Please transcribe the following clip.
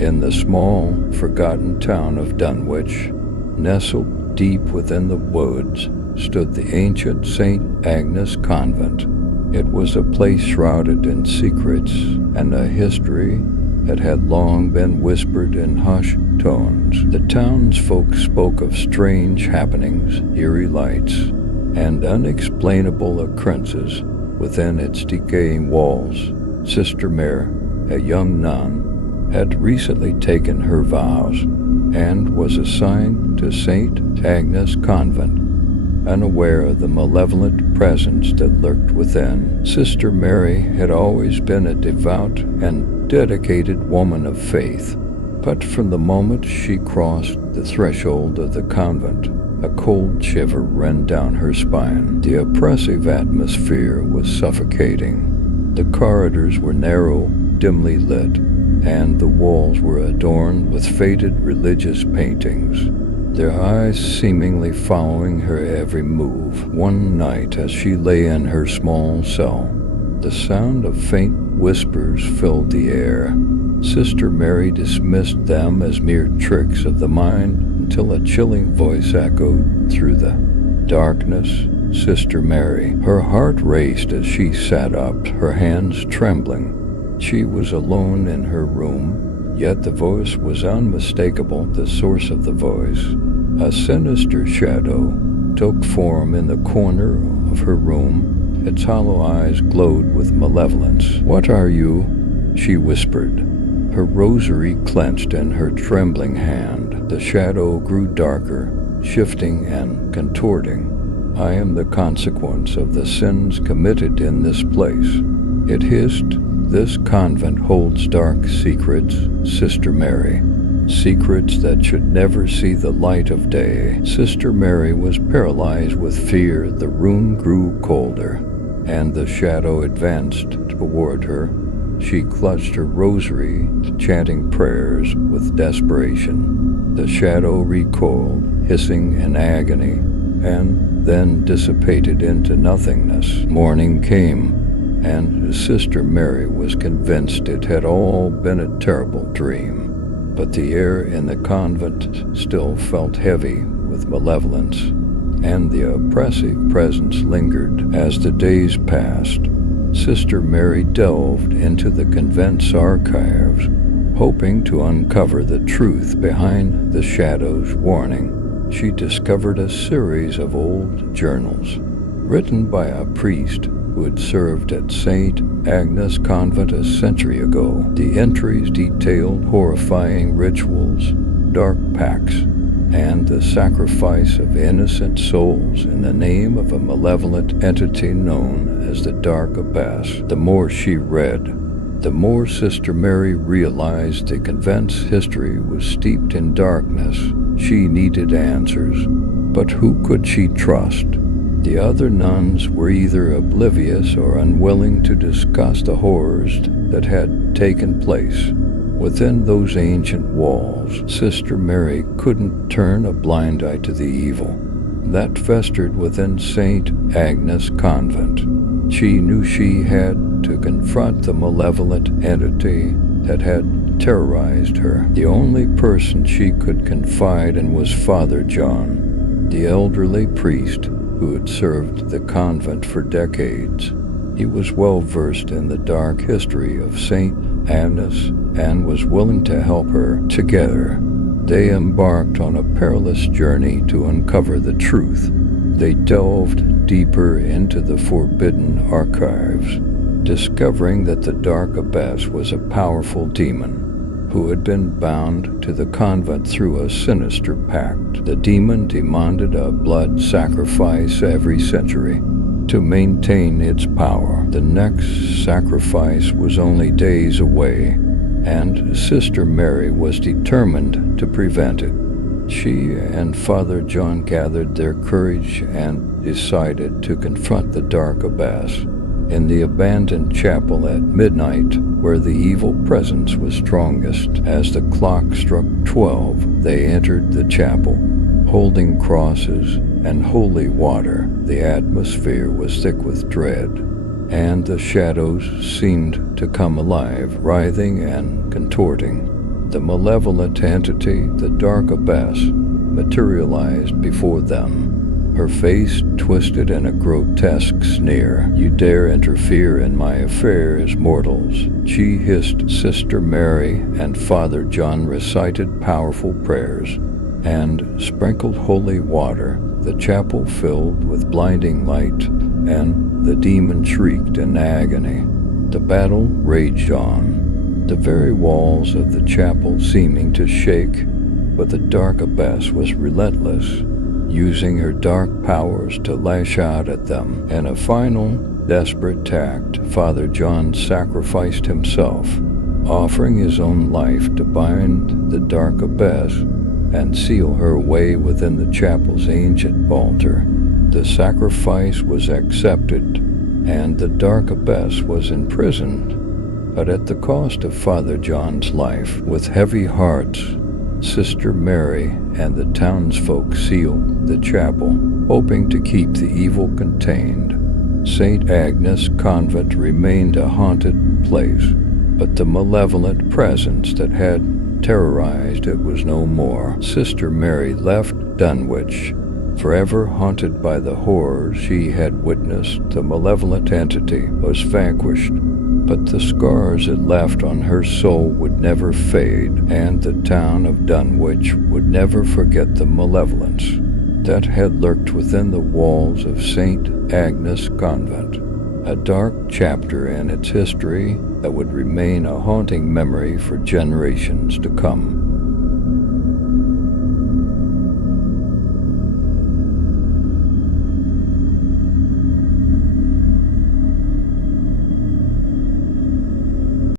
In the small, forgotten town of Dunwich, nestled deep within the woods, stood the ancient St. Agnes Convent. It was a place shrouded in secrets and a history that had long been whispered in hushed tones. The townsfolk spoke of strange happenings, eerie lights, and unexplainable occurrences within its decaying walls. Sister Mary, a young nun, had recently taken her vows and was assigned to St. Agnes Convent. Unaware of the malevolent presence that lurked within, Sister Mary had always been a devout and dedicated woman of faith. But from the moment she crossed the threshold of the convent, a cold shiver ran down her spine. The oppressive atmosphere was suffocating. The corridors were narrow, dimly lit, and the walls were adorned with faded religious paintings, their eyes seemingly following her every move. One night, as she lay in her small cell, the sound of faint whispers filled the air. Sister Mary dismissed them as mere tricks of the mind until a chilling voice echoed through the darkness. Sister Mary. Her heart raced as she sat up, her hands trembling. She was alone in her room, yet the voice was unmistakable. The source of the voice, a sinister shadow, took form in the corner of her room. Its hollow eyes glowed with malevolence. "What are you?" she whispered, her rosary clenched in her trembling hand. The shadow grew darker, shifting and contorting. "I am the consequence of the sins committed in this place," it hissed. "This convent holds dark secrets, Sister Mary. Secrets that should never see the light of day." Sister Mary was paralyzed with fear. The room grew colder, and the shadow advanced toward her. She clutched her rosary, chanting prayers with desperation. The shadow recoiled, hissing in agony, and then dissipated into nothingness. Morning came, and Sister Mary was convinced it had all been a terrible dream. But the air in the convent still felt heavy with malevolence, and the oppressive presence lingered. As the days passed, Sister Mary delved into the convent's archives, hoping to uncover the truth behind the shadow's warning. She discovered a series of old journals, written by a priest who had served at St. Agnes Convent a century ago. The entries detailed horrifying rituals, dark pacts, and the sacrifice of innocent souls in the name of a malevolent entity known as the Dark Abbess. The more she read, the more Sister Mary realized the convent's history was steeped in darkness. She needed answers, but who could she trust? The other nuns were either oblivious or unwilling to discuss the horrors that had taken place within those ancient walls. Sister Mary couldn't turn a blind eye to the evil that festered within St. Agnes Convent. She knew she had to confront the malevolent entity that had terrorized her. The only person she could confide in was Father John, the elderly priest who had served the convent for decades. He was well versed in the dark history of St. Agnes and was willing to help her. Together, they embarked on a perilous journey to uncover the truth. They delved deeper into the forbidden archives, discovering that the Dark Abbess was a powerful demon who had been bound to the convent through a sinister pact. The demon demanded a blood sacrifice every century to maintain its power. The next sacrifice was only days away, and Sister Mary was determined to prevent it. She and Father John gathered their courage and decided to confront the Dark Abbess in the abandoned chapel at midnight, where the evil presence was strongest. As the clock struck 12, they entered the chapel, holding crosses and holy water. The atmosphere was thick with dread, and the shadows seemed to come alive, writhing and contorting. The malevolent entity, the dark abbess, materialized before them, her face twisted in a grotesque sneer. "You dare interfere in my affairs, mortals," she hissed. Sister Mary and Father John recited powerful prayers and sprinkled holy water. The chapel filled with blinding light, and the demon shrieked in agony. The battle raged on, the very walls of the chapel seeming to shake, but the dark abbess was relentless, using her dark powers to lash out at them. In a final, desperate act, Father John sacrificed himself, offering his own life to bind the dark abbess and seal her away within the chapel's ancient altar. The sacrifice was accepted, and the dark abbess was imprisoned, but at the cost of Father John's life. With heavy hearts, Sister Mary and the townsfolk sealed the chapel, hoping to keep the evil contained. St. Agnes Convent remained a haunted place, but the malevolent presence that had terrorized it was no more. Sister Mary left Dunwich, forever haunted by the horrors she had witnessed. The malevolent entity was vanquished, but the scars it left on her soul would never fade, and the town of Dunwich would never forget the malevolence that had lurked within the walls of St. Agnes Convent, a dark chapter in its history that would remain a haunting memory for generations to come.